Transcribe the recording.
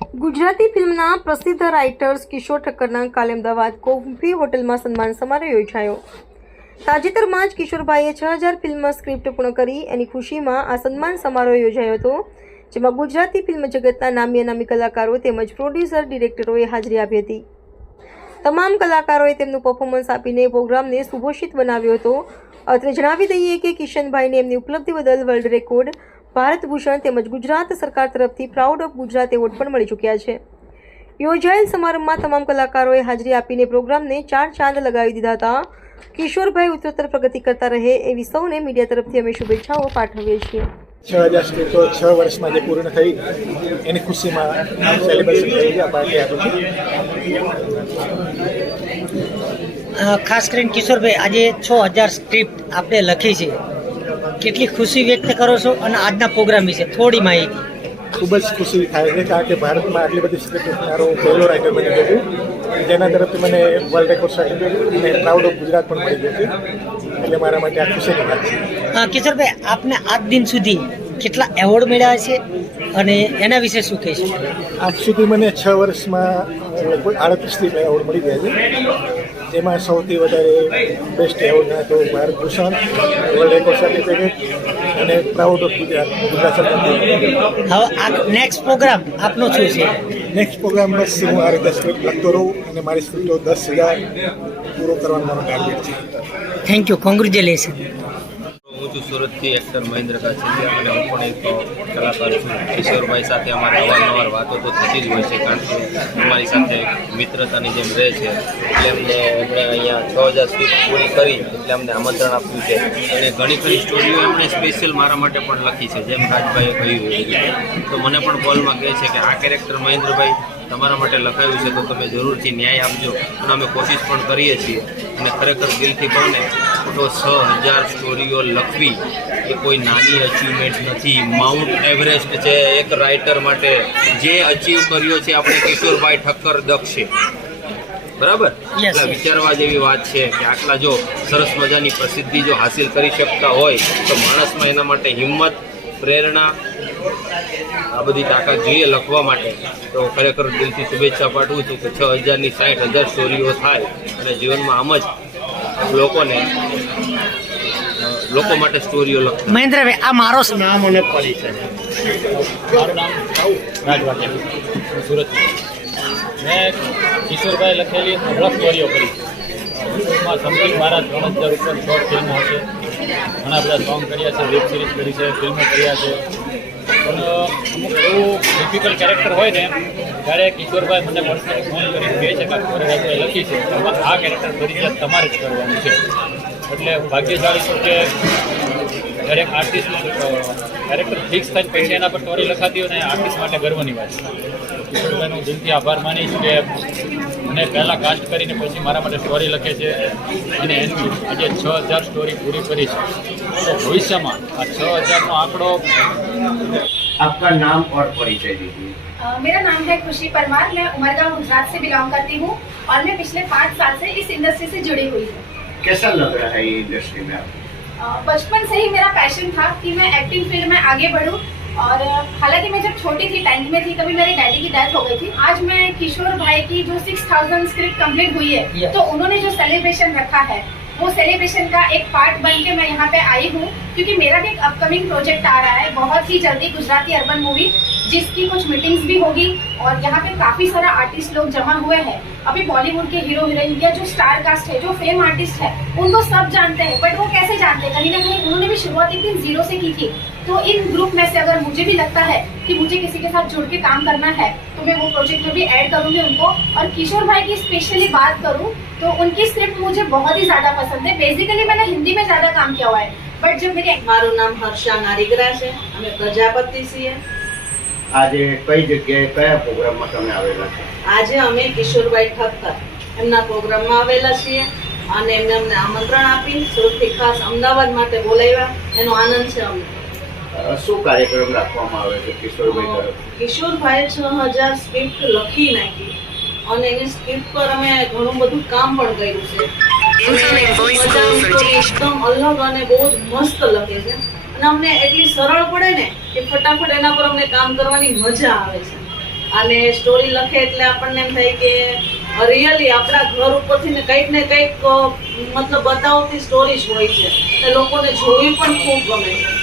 ગુજરાતી ફિલ્મના પ્રસિદ્ધ રાઇટર્સ કિશોર ઠક્કરના કાલે અમદાવાદ કોફી હોટલમાં સન્માન સમારોહ યોજાયો. તાજેતરમાં જ કિશોરભાઈએ 6000 ફિલ્મ સ્ક્રિપ્ટ પૂર્ણ કરી એની ખુશીમાં આ સન્માન સમારોહ યોજાયો હતો, જેમાં ગુજરાતી ફિલ્મ જગતના નામી અનામી કલાકારો તેમજ પ્રોડ્યુસર ડિરેક્ટરોએ હાજરી આપી હતી. તમામ કલાકારોએ તેમનું પરફોર્મન્સ આપીને પ્રોગ્રામને સુઘોષિત બનાવ્યો હતો. અત્રે જણાવી દઈએ કે કિશનભાઈને એમની ઉપલબ્ધિ બદલ વર્લ્ડ રેકોર્ડ, ભારત ભૂષણ તેમજ ગુજરાત સરકાર તરફથી પ્રાઉડ ઓફ ગુજરાત એવોર્ડ પણ મળી ચૂક્યા છે. યોજાયેલ સમારંભમાં તમામ કલાકારોએ હાજરી આપીને પ્રોગ્રામને 4 ચાંદ લગાવી દીધા હતા. કિશોરભાઈ ઉત્તરોત્તર પ્રગતિ કરતા રહે એવી સૌને મીડિયા તરફથી અમે શુભેચ્છાઓ પાઠવીએ છીએ. 6000 સ્ક્રિપ્ટો 6 વર્ષમાં જે પૂર્ણ થઈ એની ખુશીમાં સેલિબ્રેશન થઈ ગયા પાર્ટી આપી. ખાસ કરીને કિશોરભાઈ, આજે 6000 સ્ક્રિપ્ટ આપણે લખી છે, કેટલી ખુશી વ્યક્ત કરો છો અને આજના પ્રોગ્રામ વિશે થોડી માહિતી. ખૂબ જ ખુશી થાય છે, કારણ કે ભારતમાં આટલી બધી સ્ક્રિપ્ટ લખનારો પહેલો રાઇટર બની ગયો છું, જેના તરફથી મને વર્લ્ડ રેકોર્ડ સર્ટિફિકેટ અને પ્રાઉડ ઓફ ગુજરાત પણ મળી ગયું છે. એટલે મારા માટે આ ખુશીની વાત છે. કિશોરભાઈ, આપને આજ દિન સુધી કેટલા એવોર્ડ મળ્યા છે અને એના વિશે શું કહીશું? આજ સુધી મને 6 વર્ષમાં લગભગ 38 એવોર્ડ મળી ગયા છે, જેમાં સૌથી વધારે બેસ્ટ એવોર્ડ ગણાતો Bharat Bhushan, world record certificate અને પ્રાઉડ ઓફ ગુજરાત સરકાર. હવે આ નેક્સ્ટ પ્રોગ્રામ આપનો શું છે? નેક્સ્ટ પ્રોગ્રામ બસ હું આ રીતે સ્ક્રિપ્ટ લખતો રહું અને મારી સ્ક્રિપ્ટો 10,000 પૂરો કરવાનો મારો ટાર્ગેટ છે. Thank you, congratulation. હું છું સુરતથી એક્ટર મહેન્દ્ર કાછડિયા અને હું પણ એક કલાકાર છું. કિશોરભાઈ સાથે અમારે અવારનવાર વાતો તો થતી જ હોય છે, કારણ કે અમારી સાથે મિત્રતાની જેમ રહે છે. એટલે એમને અહીંયા 6000 સ્ક્રિપ્ટ પૂરી કરી એટલે અમને આમંત્રણ આપ્યું છે અને ઘણી ખરી સ્ટોરીઓ એમણે સ્પેશિયલ મારા માટે પણ લખી છે, જેમ રાજભાઈએ કહ્યું. તો મને પણ કોલમાં કહે છે કે આ કેરેક્ટર મહેન્દ્રભાઈ તમારા માટે લખાયું છે, તો તમે જરૂરથી ન્યાય આપજો. અને અમે કોશિશ પણ કરીએ છીએ અને ખરેખર દિલથી કહું ને તો 6000 સ્ટોરીઓ લખવી એ કોઈ નાની અચીવમેન્ટ નથી. માઉન્ટ એવરેસ્ટ છે એક રાઇટર માટે. જે અચીવ કર્યો છે આપણે કિશોરભાઈ ઠક્કર દક્ષ છે, બરાબર? એટલે વિચારવા જેવી વાત છે કે આટલા જો સરસ મજાની પ્રસિદ્ધિ જો હાસિલ કરી શકતા હોય તો માણસમાં એના માટે હિંમત, પ્રેરણા, આ બધી તાકાત જોઈએ લખવા માટે. તો ખરેખર દિલથી શુભેચ્છા પાઠવું છું કે 6000 ની 60,000 સ્ટોરીઓ થાય અને જીવનમાં આમ જ લોકો માટે સ્ટોરીઓ લખે. મહેન્દ્રભાઈ, આ મારો નામ અને પરિચય. મારું નામ રાજવાટિયા, હું સુરત. મેં કિશોરભાઈ લખેલી 9 સ્ટોરીઓ કરી. યુટ્યુબમાં સમથિંગ મારા 3000 ઉપર શોર્ટ ફિલ્મો હશે, ઘણા બધા સોંગ કર્યા છે, વેબ સિરીઝ કરી છે, ફિલ્મો કર્યા છે. પણ અમુક એવું ડિફિકલ્ટ કેરેક્ટર હોય ને ત્યારે કિશોરભાઈ મને પર્સનલી ફોન કરીને કહે છે કે કિશોરભાઈ લખી છે, આ કેરેક્ટર ફરીથી તમારે જ કરવાનું છે. એટલે હું ભાગ્યશાળી છું કે દરેક આર્ટિસ્ટનું કેરેક્ટર ફિક્સ થઈને પછી એના પર સ્ટોરી લખાતી હોય ને આર્ટિસ્ટ માટે ગર્વની વાત છે. કિશોરભાઈનો દિલથી આભાર માનીશ કે મને પહેલાં કાસ્ટ કરીને પછી મારા માટે સ્ટોરી લખે છે અને એની આજે 6000 સ્ટોરી પૂરી કરી છે. તો ભવિષ્યમાં આ 6000નો આંકડો. आपका नाम और परिचय दीजिए. मेरा नाम है खुशी परमार. मैं उमरगांव गुजरात से बिलोंग करती हूँ और मैं पिछले 5 साल से इस इंडस्ट्री से जुड़ी हुई हूँ. कैसा लग रहा है ये इंडस्ट्री में आपको? बचपन से ही मेरा पैशन था कि मैं एक्टिंग फील्ड में आगे बढ़ूं. और हालांकि मैं जब छोटी थी 10th में थी तभी मेरे डैडी की डेथ हो गई थी. आज मैं किशोर भाई की जो 6000 स्क्रिप्ट कंप्लीट हुई है, तो उन्होंने जो सेलिब्रेशन रखा है वो सेलिब्रेशन का एक पार्ट बन के मैं यहाँ पे आई हूँ, क्योंकि मेरा भी एक अपकमिंग प्रोजेक्ट आ रहा है बहुत ही जल्दी, गुजराती अर्बन मूवी, जिसकी कुछ मीटिंग्स भी होगी. और यहाँ पे काफी सारा आर्टिस्ट लोग जमा हुए हैं. अभी बॉलीवुड के हीरो हीरोइन या जो स्टार कास्ट है, जो फेम आर्टिस्ट है, उनको सब जानते हैं. बट वो कैसे जानते हैं? कहीं ना कहीं उन्होंने भी शुरुआत एक दिन 0 से की थी. तो इन ग्रुप में से अगर मुझे भी लगता है कि मुझे किसी के साथ जुड़ के काम करना है तो मैं वो प्रोजेक्ट में भी ऐड करूंगी उनको. और किशोर भाई की स्पेशली बात करूं तो उनकी स्क्रिप्ट मुझे बहुत ही ज्यादा पसंद है. बेसिकली मैंने हिंदी में ज्यादा काम किया हुआ है, बट जब मेरे. મારું નામ હર્ષા નારીગરા છે, અમે પ્રજાપતિ છીએ. આજે કઈ જગ્યાએ કયા પ્રોગ્રામમાં તમે આવેલા છો? આજે અમે કિશોરભાઈ ઠક્કર એમના પ્રોગ્રામમાં આવેલા છીએ અને એમને અમને આમંત્રણ આપી સુરતથી ખાસ અમદાવાદ માટે બોલાવ્યા. એનો આનંદ છે અમને. શું કાર્યક્રમ રાખવામાં આવે છે કિશોરભાઈ તરફ? કિશોરભાઈએ 6000 સ્ક્રિપ્ટ લખી નાખી અને એની સ્ક્રિપ્ટ પર અમે ઘણું બધું કામ પણ કર્યું છે. એકદમ અલગ અને બહુ જ મસ્ત લખે છે અને અમને એટલી સરળ પડે ને કે ફટાફટ એના પર અમને કામ કરવાની મજા આવે છે. અને સ્ટોરી લખે એટલે આપણને એમ થાય કે રિયલી આપણા ઘર ઉપરથી ને કંઈક મતલબ બતાવતી સ્ટોરીઝ હોય છે એ લોકોને જોવી પણ ખૂબ ગમે છે.